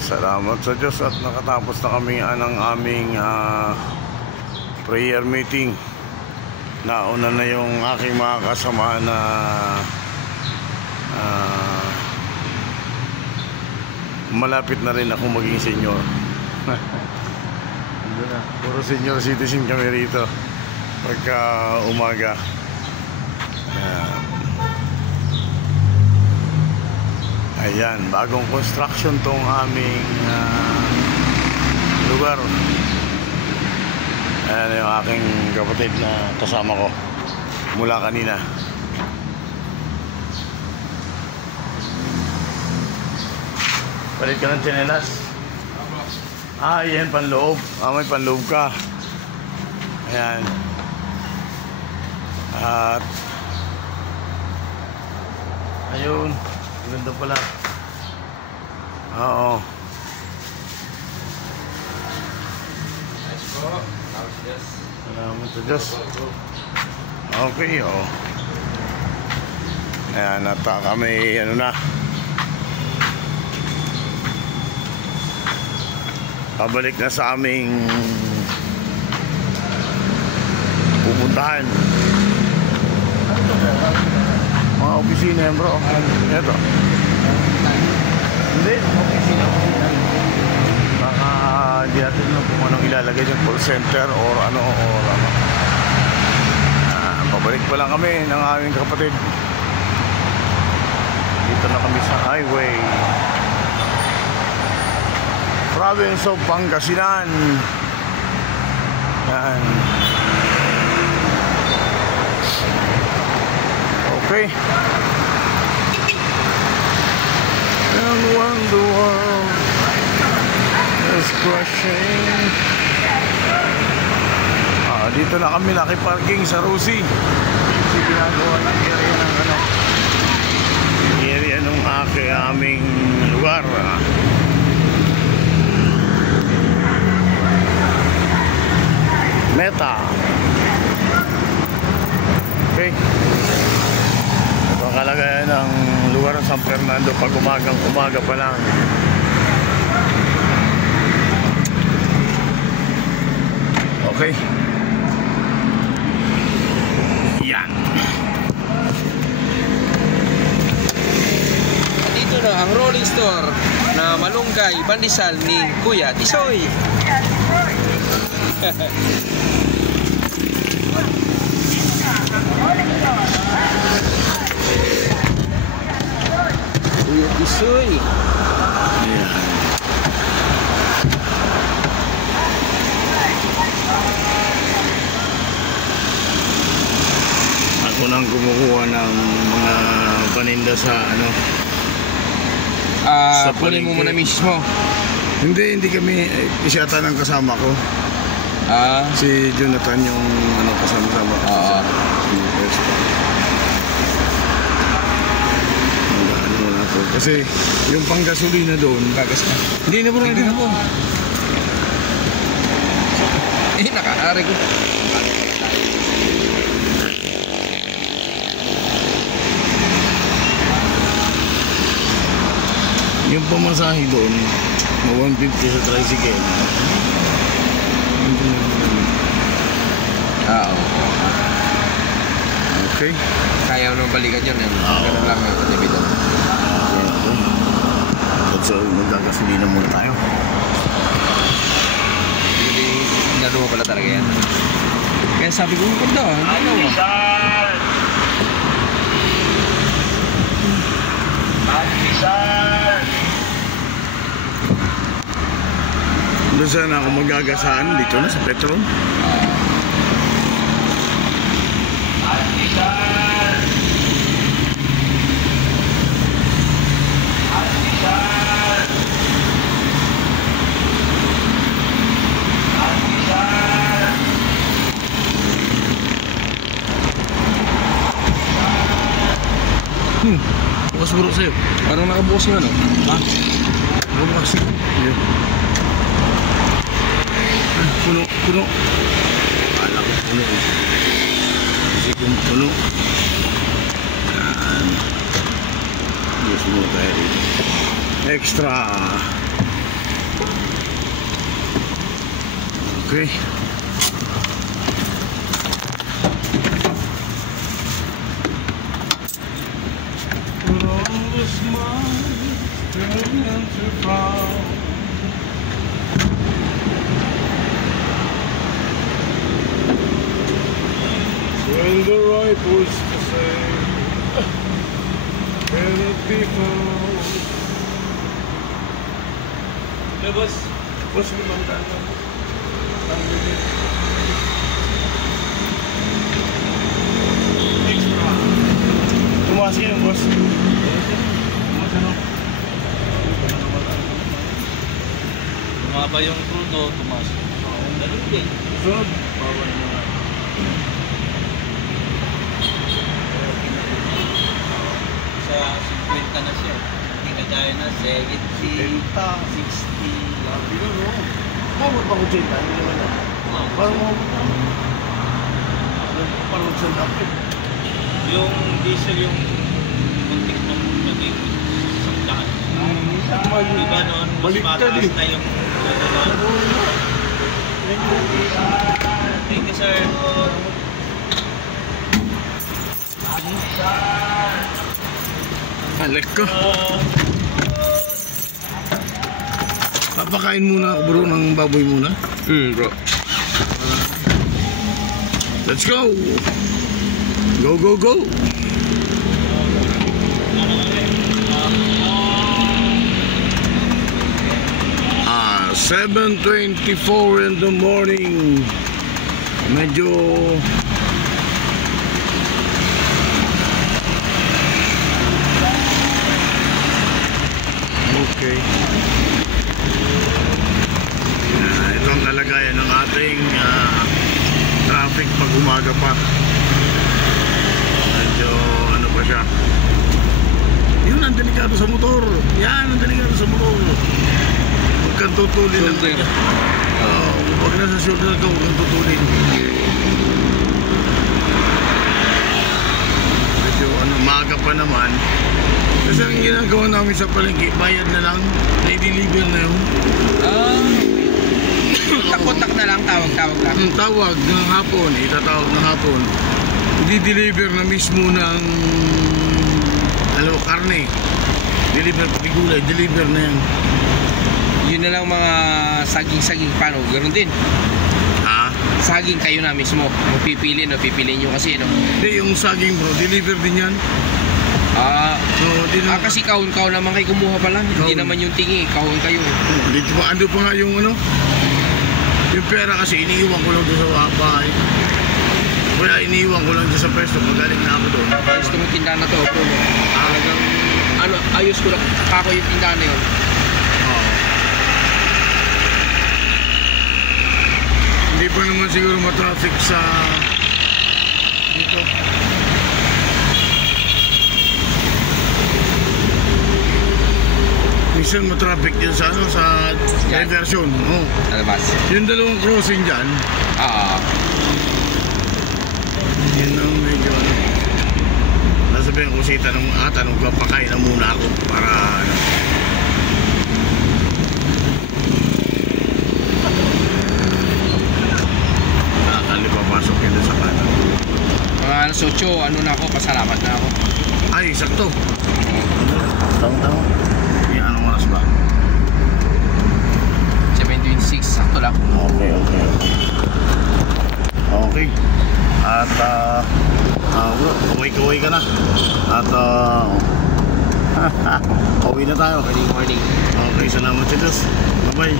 Salamat sa Diyos at nakatapos na kami ng aming prayer meeting. Nauna na yung aking mga kasama na malapit na rin ako maging senior. Puro senior citizen kami rito pagka umaga. Ayan, bagong construction tong aming lugar. Ayan yung aking kapatid na kasama ko mula kanina. Palit ka ng tsinelas? Yan panloob. May panloob ka. Ayan. At ayun, ganda pala. Oo. Nice po. Salamat sa Diyos. Okay, oo. Ayan, at kami, ano na, pabalik na sa aming pupuntahan. Mga opisina yan, bro. Ito. Hindi, opisina. Baka hindi natin kung anong ilalagay dyan, call center or ano. Pabalik pa lang kami ng aming kapatid. Dito na kami sa highway, province of Pangasinan. Yan. Okay. And when the world is crashing. Dito na kami nakiparking sa Rusi. Kasi ginagawa ng area ng area ng aming lugar. Meta. Okay. Ito ang kalagayan ng lugar ng San Fernando pag umaga pa lang. Okay. Yan. Dito na ang rolling store na malunggay pandesal ni Kuya Tisoy. Kuya Tisoy. Yeah. Ako nang kumukuha ng mga paninda sa sa kunin mo muna mismo. Hindi kami isyata ng kasama ko. Si Jonathan yung kasama-sama. Kasi yung panggasolina doon, gagas na. Hindi na bro, hindi na po. Nakaari ko. Yung pamasahe doon, 150 sa tricycle. Okay. Kaya mo nang balikan yun. Ganun lang ang kanibitan. So, magagasolina muna tayo. Hindi, naluha pala talaga yan. Kaya sabi ko, ganda. Doon sana ako magagasaan dito na sa Petron. Bukas bro sa'yo. Parang nakabukas yung Bukas yun. Yeah. Puno. Akala ko puno. Kasi kung puno. Yan. Gusto mo tayo dito. Extra. Okay. Put all the smiles turn into frown. When the right was to say cannot be found. Labas. Boss, limandaan lang. Extra. Tumaas kayo, boss. Tumaas ano? Tumaba yung crudo, tumas. Ganun din. Sunod. Bawal na nga. Sa 50 na siya. Hindi kagaya na 70, 60. Sabi ko, no? Mawag ako dyan, hindi naman na. Parang mawag na. Parang sa dapit. Yung diesel yung muntik nung naging isang daan. Diba noon, mas Baliktad mataas eh. na yung Thank you, sir. Balik ko. Papakain muna ako bro ng baboy muna. Bro. Let's go! Go, go, go! 7:24 in the morning. Medyo okay. Ito ang kalagayan ng ating traffic pag umaga pa. Medyo ano pa siya. Yun ang delikado sa motor. Yan ang delikado sa motor. Huwag kang tutulin ng Shoulder. huwag na sa shoulder ka, huwag kang tutulin. Medyo ano, maaga pa naman. Kasi ang ginagawa namin sa palengke, bayad na lang, na-deliver na yun. Kontak-kontak na lang, tawag-tawag lang. Ang tawag ng hapon, itatawag ng hapon, i-deliver na mismo ng karne. Deliver pati gulay, deliver na yan. Yun na lang mga saging-saging. Paano? Ganun din. Ha? Saging kayo na mismo. Pipili nyo kasi, no? Hindi, yung saging bro, deliver din yan. So, Kasi kaon-kaon naman kayo kumuha pa lang. Hindi Kaon. naman yung tingi. Kaon kayo. Dito pa, ando pa nga yung ano, yung pera kasi iniiwan ko lang doon sa bahay. Kaya iniiwan ko lang doon sa pwesto, magaling na ako doon. Gusto mong tindahan na to, bro. Talagang, ayos ko lang. Ako yung tindahan na yun. Oo. Hindi pa naman siguro matraffic sa dito. Minsan matraffic din sa ano, sa Yan. diversion. Oh. Alabas. Yung dalawang crossing dyan, yun ang medyo ano. Nasabihan ko si tanong papakain na muna ako para ano. Nakakali papasok yun doon sa kanan. Mga alas 8, ano na ako, pasalamat na ako. Ay, sakto. Tama. Yung anong oras ba? 7:26, sakto lang. Okay. Okay. At bro, kaway ka na. At uwi na tayo. Morning. Okay, salamat sa Diyos. Bye-bye.